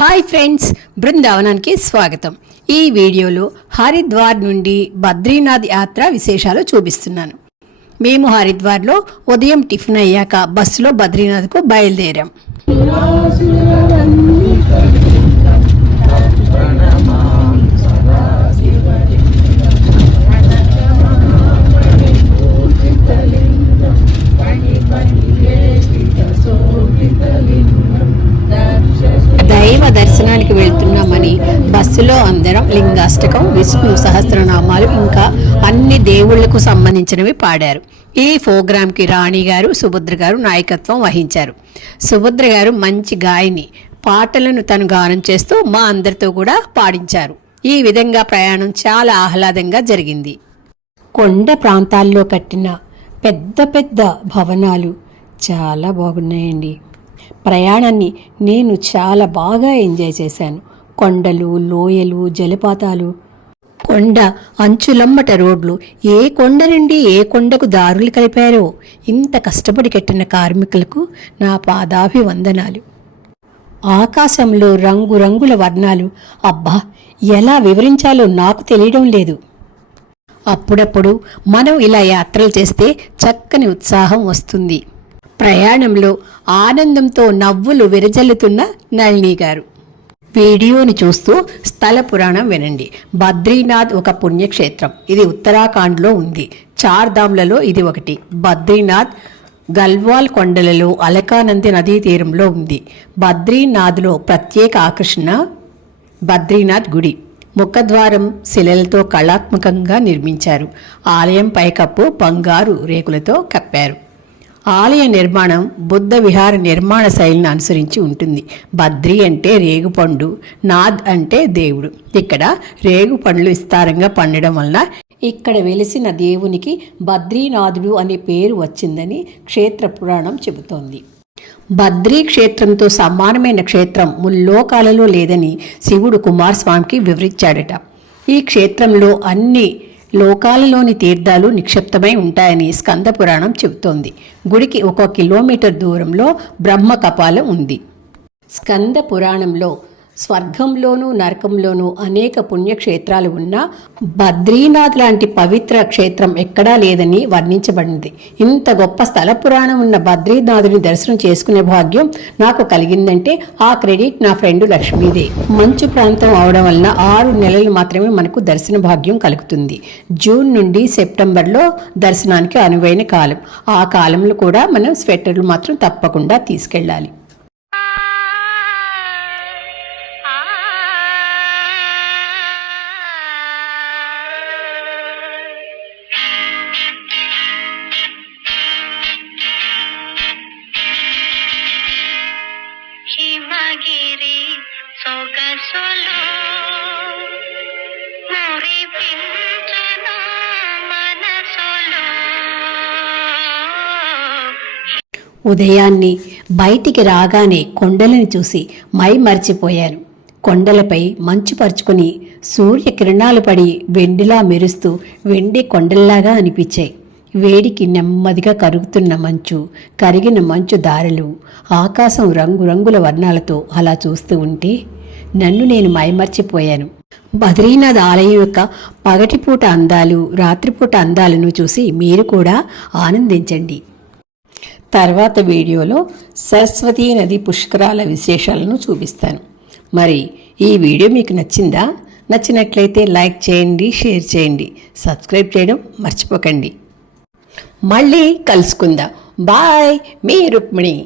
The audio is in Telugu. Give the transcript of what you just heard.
హాయ్ ఫ్రెండ్స్, బృందావనానికి స్వాగతం. ఈ వీడియోలో హరిద్వార్ నుండి బద్రీనాథ్ యాత్ర విశేషాలు చూపిస్తున్నాను. మేము హరిద్వార్లో ఉదయం టిఫిన్ అయ్యాక బస్సులో బద్రీనాథ్కు బయలుదేరాం. దైవ దర్శనానికి వెళ్తున్నామని బస్సులో అందరం లింగాష్టకం, విష్ణు సహస్రనామాలు ఇంకా అన్ని దేవుళ్లకు సంబంధించినవి పాడారు. ఈ ప్రోగ్రాంకి రాణి గారు, సుభద్ర గారు నాయకత్వం వహించారు. సుభద్ర గారు మంచి గాయని, పాటలను తను గానం చేస్తూ మా అందరితో కూడా పాడించారు. ఈ విధంగా ప్రయాణం చాలా ఆహ్లాదంగా జరిగింది. కొండ ప్రాంతాల్లో కట్టిన పెద్ద పెద్ద భవనాలు చాలా బాగున్నాయండి. ప్రయాణాన్ని నేను చాలా బాగా ఎంజాయ్ చేశాను. కొండలు, లోయలు, జలపాతాలు, కొండ అంచులమ్మట రోడ్లు, ఏ కొండ నుండి ఏ కొండకు దారులు కలిపారో ఇంత కష్టపడి కట్టిన కార్మికులకు నా పాదాభివందనాలు. ఆకాశంలో రంగురంగుల వర్ణాలు, అబ్బా ఎలా వివరించాలో నాకు తెలియడం లేదు. అప్పుడప్పుడు మనం ఇలా యాత్రలు చేస్తే చక్కని ఉత్సాహం వస్తుంది. ప్రయాణంలో ఆనందంతో నవ్వులు విరజల్లుతున్న నళిని గారు. వీడియోని చూస్తూ స్థల పురాణం వినండి. బద్రీనాథ్ ఒక పుణ్యక్షేత్రం. ఇది ఉత్తరాఖండ్లో ఉంది. చార్ధామ్లలో ఇది ఒకటి. బద్రీనాథ్ గల్వాల్ కొండలలో అలకానంది నదీ తీరంలో ఉంది. బద్రీనాథ్లో ప్రత్యేక ఆకర్షణ బద్రీనాథ్ గుడి. ముఖద్వారం శిలలతో కళాత్మకంగా నిర్మించారు. ఆలయం పైకప్పు బంగారు రేకులతో కప్పారు. ఆలయ నిర్మాణం బుద్ధ విహార నిర్మాణ శైలిని అనుసరించి ఉంటుంది. బద్రి అంటే రేగుపండు, నాథ్ అంటే దేవుడు. ఇక్కడ రేగుపండ్లు విస్తారంగా పండడం వల్ల ఇక్కడ వెలిసిన దేవునికి బద్రీనాథుడు అనే పేరు వచ్చిందని క్షేత్ర పురాణం చెబుతోంది. బద్రీ క్షేత్రంతో సమానమైన క్షేత్రం ముల్లోకాలలో లేదని శివుడు కుమారస్వామికి వివరించాడట. ఈ క్షేత్రంలో అన్ని లోకాలలోని తీర్థాలు నిక్షిప్తమై ఉంటాయని స్కంద పురాణం చెబుతోంది. గుడికి 1 కిలోమీటర్ దూరంలో బ్రహ్మ కపాలం ఉంది. స్కంద పురాణంలో స్వర్గంలోనూ నరకంలోనూ అనేక పుణ్యక్షేత్రాలు ఉన్నా బద్రీనాథ్ లాంటి పవిత్ర క్షేత్రం ఎక్కడా లేదని వర్ణించబడింది. ఇంత గొప్ప స్థల పురాణం ఉన్న బద్రీనాథుని దర్శనం చేసుకునే భాగ్యం నాకు కలిగిందంటే ఆ క్రెడిట్ నా ఫ్రెండ్ లక్ష్మీదే. మంచు ప్రాంతం అవడం వలన 6 నెలలు మాత్రమే మనకు దర్శన భాగ్యం కలుగుతుంది. జూన్ నుండి సెప్టెంబర్లో దర్శనానికి అనువైన కాలం. ఆ కాలంలో కూడా మనం స్వెటర్లు మాత్రం తప్పకుండా తీసుకెళ్ళాలి. ఉదయాన్నే బయటికి రాగానే కొండలను చూసి మై మర్చిపోయాను. కొండలపై మంచు పరుచుకొని సూర్యకిరణాలు పడి వెండిలా మెరుస్తూ వెండి కొండల్లాగా అనిపించాయి. వేడికి నెమ్మదిగా కరుగుతున్న మంచు, కరిగిన మంచు దారలు, ఆకాశం రంగురంగుల వర్ణాలతో అలా చూస్తూ ఉంటే నన్ను నేను మైమర్చిపోయాను. బద్రీనాథ్ ఆలయం యొక్క పగటిపూట అందాలు, రాత్రిపూట అందాలను చూసి మీరు కూడా ఆనందించండి. తర్వాత వీడియోలో సరస్వతీ నది పుష్కరాల విశేషాలను చూపిస్తాను. మరి ఈ వీడియో మీకు నచ్చిందా? నచ్చినట్లయితే లైక్ చేయండి, షేర్ చేయండి, సబ్స్క్రైబ్ చేయడం మర్చిపోకండి. మళ్ళీ కలుసుకుందాం. బాయ్, మీ రుక్మిణి.